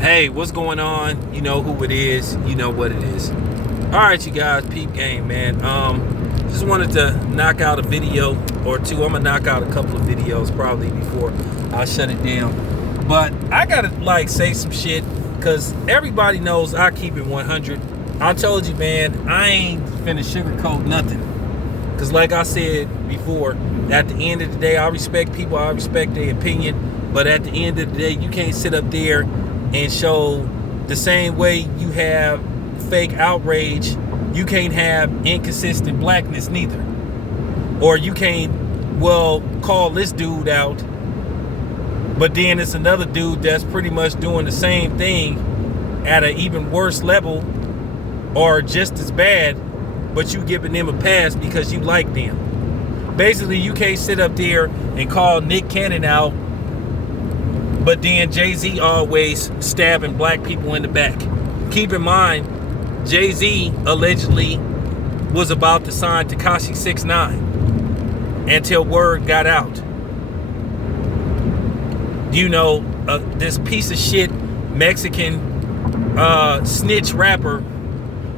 Hey, what's going on? You know who it is. You know what it is. All right, you guys, peep game, man. Just wanted to knock out a video or two. I'm gonna knock out a couple of videos probably before I shut it down. But I gotta say some shit because everybody knows I keep it 100. I told you, man, I ain't finna sugarcoat nothing. Because like I said before, at the end of the day, I respect people. I respect their opinion. But at the end of the day, you can't sit up there and show the same way you have fake outrage. You can't have inconsistent blackness neither. Or you can't, call this dude out, but then it's another dude that's pretty much doing the same thing at an even worse level or just as bad, but you giving them a pass because you like them. Basically, you can't sit up there and call Nick Cannon out, but then Jay-Z always stabbing black people in the back. Keep in mind, Jay-Z allegedly was about to sign Tekashi 6ix9ine until word got out. You know, this piece of shit Mexican snitch rapper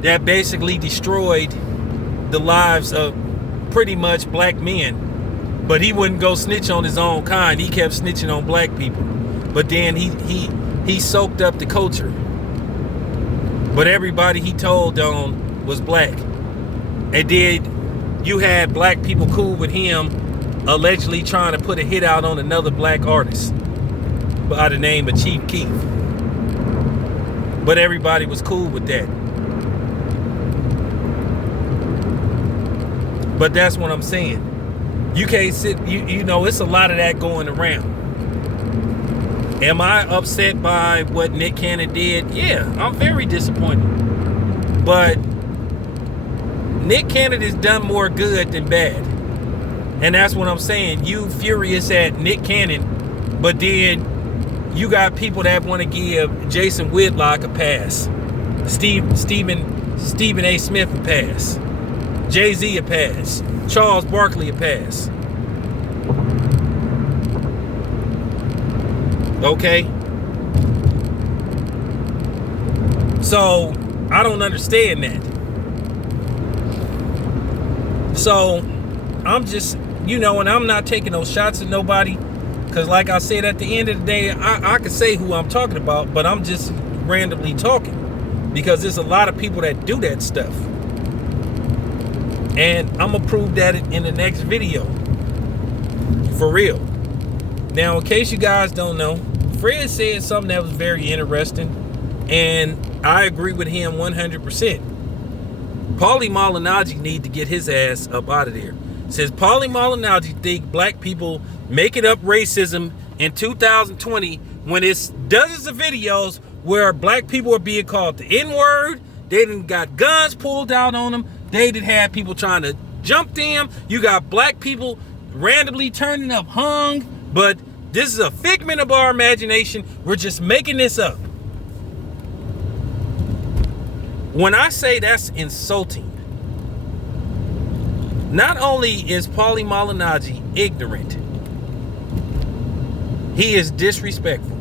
that basically destroyed the lives of pretty much black men, but he wouldn't go snitch on his own kind. He kept snitching on black people, but then he soaked up the culture. But everybody he told on was black. And then you had black people cool with him, allegedly trying to put a hit out on another black artist by the name of Chief Keef. But everybody was cool with that. But that's what I'm saying. You can't sit, you know, it's a lot of that going around. Am I upset by what Nick Cannon did? Yeah, I'm very disappointed. But Nick Cannon has done more good than bad. And that's what I'm saying. You furious at Nick Cannon, but then you got people that want to give Jason Whitlock a pass. Stephen A. Smith a pass. Jay-Z a pass. Charles Barkley a pass. Okay? So, I don't understand that. So, I'm just, and I'm not taking those shots at nobody. Because like I said, at the end of the day, I could say who I'm talking about, but I'm just randomly talking. Because there's a lot of people that do that stuff. And I'm going to prove that in the next video. For real. Now, in case you guys don't know, Fred said something that was very interesting, and I agree with him 100%. Paulie Malignaggi need to get his ass up out of there. Says Paulie Malignaggi think black people making up racism in 2020 when it's dozens of videos where black people are being called the N-word. They done got guns pulled out on them. They done had people trying to jump them. You got black people randomly turning up hung, but this is a figment of our imagination. We're just making this up. When I say that's insulting, not only is Paulie Malignaggi ignorant, he is disrespectful.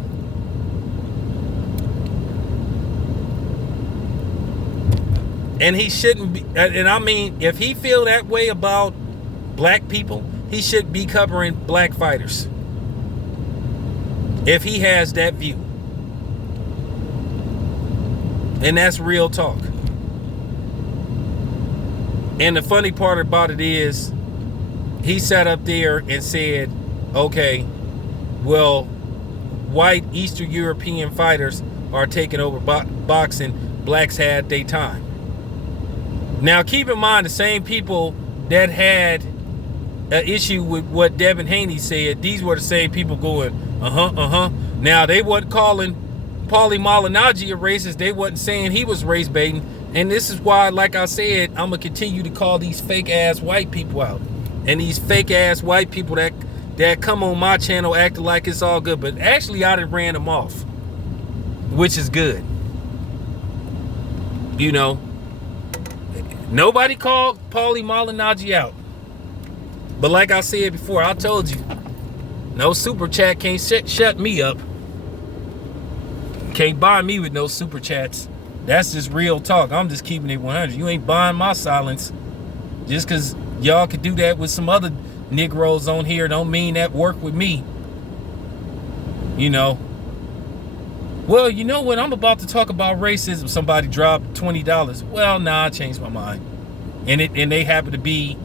And he shouldn't be, and I mean, if he feel that way about black people, he should be covering black fighters. If he has that view. And that's real talk. And the funny part about it is, he sat up there and said, okay, well, white Eastern European fighters are taking over boxing. Blacks had their time. Now, keep in mind, the same people that had an issue with what Devin Haney said, these were the same people going, Now, they wasn't calling Paulie Malignaggi a racist. They wasn't saying he was race baiting. And this is why, like I said, I'm going to continue to call these fake-ass white people out. And these fake-ass white people that come on my channel acting like it's all good. But actually, I done ran them off. Which is good. Nobody called Paulie Malignaggi out. But like I said before, I told you, no super chat can't shut me up. Can't buy me with no super chats. That's just real talk. I'm just keeping it 100. You ain't buying my silence. Just because y'all could do that with some other Negroes on here don't mean that work with me. You know. Well, you know what? I'm about to talk about racism. Somebody dropped $20. Well, nah, I changed my mind. And they happen to be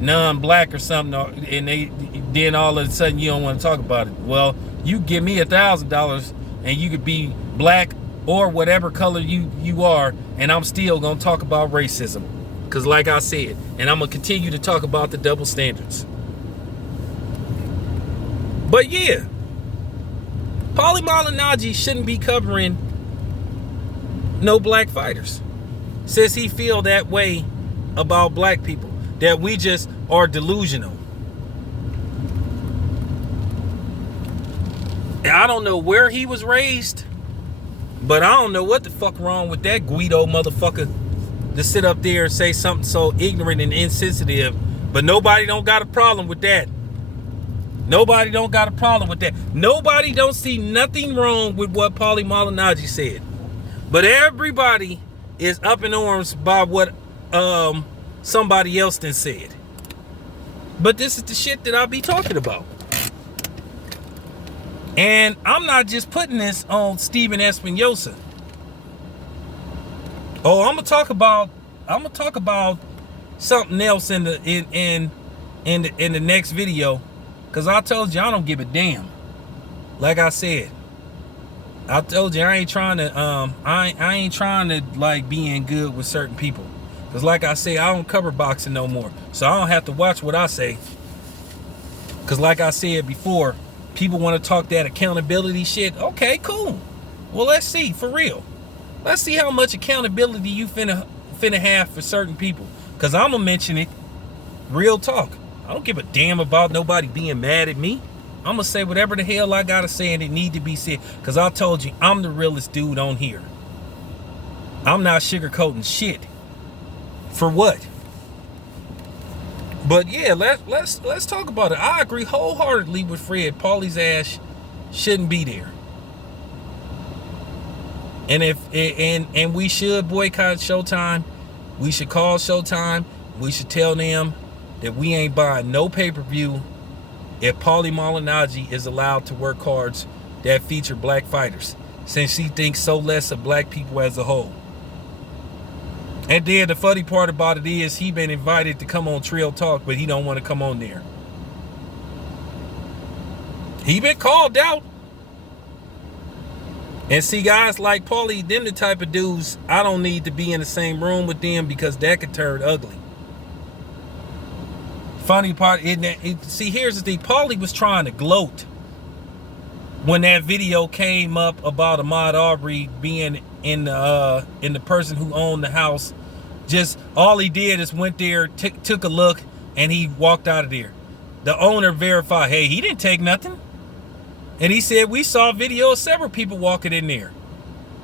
non-black or something, and then all of a sudden you don't want to talk about it. Well, you give me $1,000 and you could be black or whatever color you are, and I'm still gonna talk about racism. Because like I said, and I'm gonna continue to talk about the double standards. But yeah, Paulie Malignaggi shouldn't be covering no black fighters. Says he feel that way about black people, that we just are delusional. I don't know where he was raised, but I don't know what the fuck wrong with that Guido motherfucker to sit up there and say something so ignorant and insensitive. But nobody don't got a problem with that. Nobody don't got a problem with that. Nobody don't see nothing wrong with what Paulie Malignaggi said. But everybody is up in arms by what somebody else then said. But this is the shit that I'll be talking about. And I'm not just putting this on Stephen Espinosa. Oh, I'm gonna talk about something else in the next video, cause I told you I don't give a damn. Like I said, I told you I ain't trying to I ain't trying to like be in good with certain people, cause like I say, I don't cover boxing no more, so I don't have to watch what I say. Cause like I said before, people want to talk that accountability shit. Okay, cool. Well, let's see, for real. Let's see how much accountability you finna have for certain people. Cause I'ma mention it. Real talk. I don't give a damn about nobody being mad at me. I'ma say whatever the hell I gotta say and it need to be said. Cause I told you I'm the realest dude on here. I'm not sugarcoating shit. For what? But yeah, let's talk about it. I agree wholeheartedly with Fred. Paulie's ass shouldn't be there. And we should boycott Showtime. We should call Showtime. We should tell them that we ain't buying no pay-per-view if Paulie Malignaggi is allowed to work cards that feature black fighters, since she thinks so less of black people as a whole. And then the funny part about it is he been invited to come on Trill Talk, but he don't want to come on there. He been called out. And see, guys like Paulie, them the type of dudes, I don't need to be in the same room with them, because that could turn ugly. Funny part, see, here's the thing. Paulie was trying to gloat when that video came up about Ahmaud Arbery being in the person who owned the house. Just all he did is went there, took a look, and he walked out of there. The owner verified, hey, he didn't take nothing. And he said, we saw video of several people walking in there.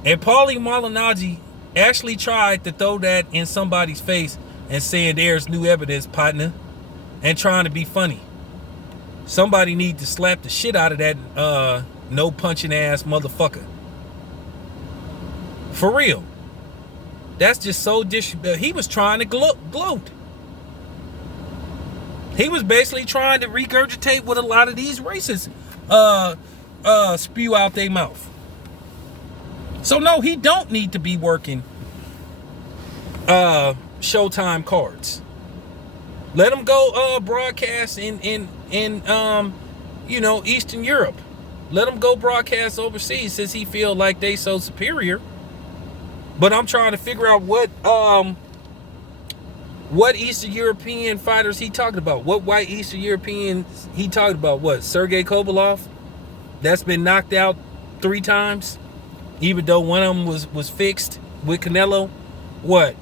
And Paulie Malignaggi actually tried to throw that in somebody's face and saying there's new evidence, partner, and trying to be funny. Somebody need to slap the shit out of that no punching ass motherfucker. For real. That's just so disrespectful. He was trying to gloat. He was basically trying to regurgitate what a lot of these racists spew out their mouth. So no, he don't need to be working Showtime cards. Let him go broadcast in Eastern Europe. Let him go broadcast overseas, since he feel like they so superior. But I'm trying to figure out what Eastern European fighters he talking about. What white Eastern Europeans he talking about? What, Sergey Kovalev? That's been knocked out 3 times, even though one of them was fixed with Canelo. What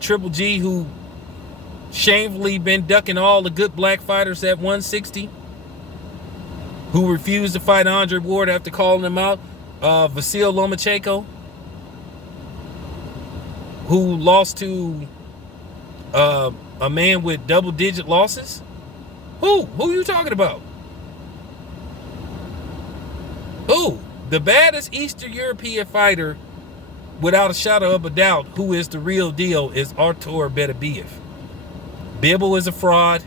Triple G, who shamefully been ducking all the good black fighters at 160, who refused to fight Andre Ward after calling him out. Vasil Lomachenko, who lost to a man with double-digit losses. Who you talking about? Who? The baddest Eastern European fighter, without a shadow of a doubt, who is the real deal, is Artur Beterbiev. Bibble is a fraud.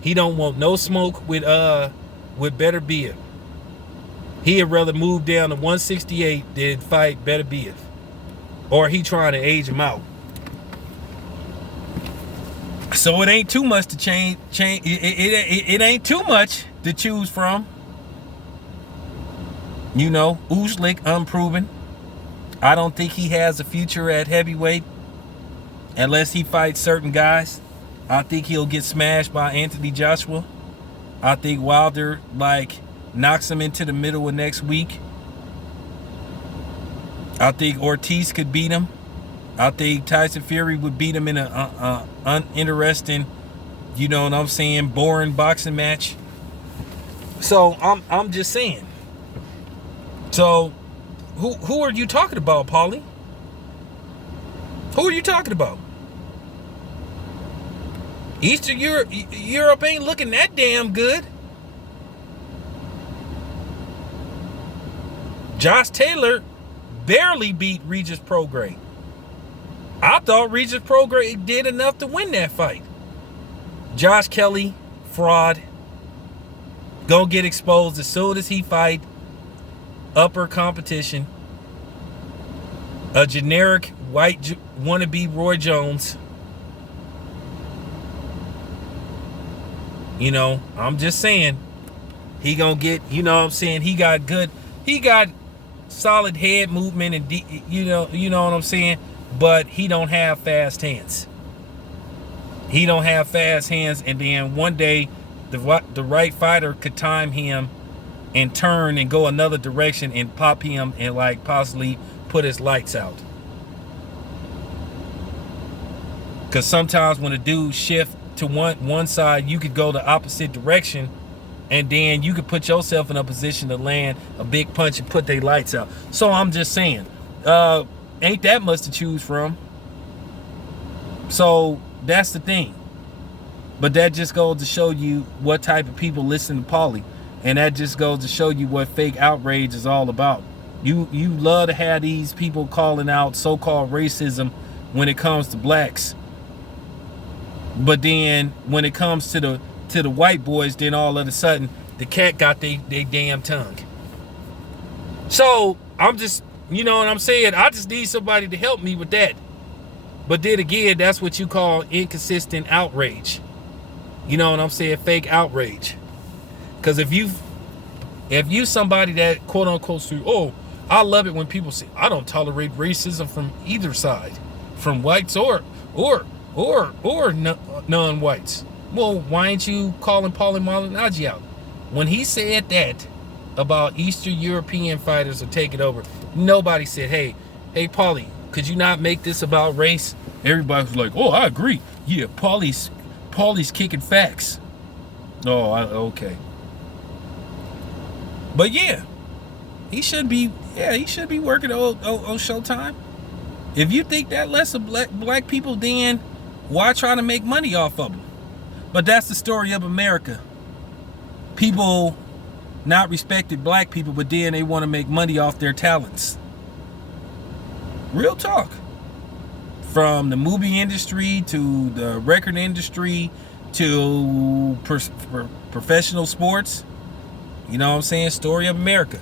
He don't want no smoke with Beterbiev. He'd rather move down to 168 than fight Beterbiev. Or he trying to age him out. So it ain't too much to change. It ain't too much to choose from. You know, Usyk unproven. I don't think he has a future at heavyweight unless he fights certain guys. I think he'll get smashed by Anthony Joshua. I think Wilder knocks him into the middle of next week. I think Ortiz could beat him. I think Tyson Fury would beat him in an uninteresting, you know what I'm saying, boring boxing match. So I'm just saying. So who are you talking about, Paulie? Who are you talking about? Eastern Europe ain't looking that damn good. Josh Taylor barely beat Regis Prograis. I thought Regis Prograis did enough to win that fight. Josh Kelly, fraud. Gonna get exposed as soon as he fight upper competition. A generic white wannabe Roy Jones. You know, I'm just saying. He gonna get, you know what I'm saying, he got solid head movement and you know what I'm saying, but he don't have fast hands. He don't have fast hands, and then one day the right fighter could time him and turn and go another direction and pop him and possibly put his lights out. Because sometimes when a dude shift to one side, you could go the opposite direction, and then you could put yourself in a position to land a big punch and put their lights out. So I'm just saying, ain't that much to choose from. So that's the thing. But that just goes to show you what type of people listen to Paulie. And that just goes to show you what fake outrage is all about. You love to have these people calling out so-called racism when it comes to blacks. But then when it comes to the white boys, then all of a sudden the cat got they damn tongue. So I'm just, you know what I'm saying, I just need somebody to help me with that. But then again, that's what you call inconsistent outrage. You know what I'm saying? Fake outrage. Because if you somebody that quote unquote say, oh, I love it when people say I don't tolerate racism from either side, from whites or non-whites. Well, why ain't you calling Paulie Malignaggi out? When he said that about Eastern European fighters are taking over, nobody said, hey Paulie, could you not make this about race? Everybody was like, oh, I agree. Yeah, Paulie's kicking facts. Oh, okay. But yeah, he should be working on Showtime. If you think that less of black people, then why try to make money off of them? But that's the story of America. People not respected black people, but then they want to make money off their talents. Real talk. From the movie industry to the record industry to professional sports. You know what I'm saying? Story of America.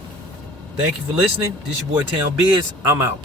Thank you for listening. This your boy Town Biz. I'm out.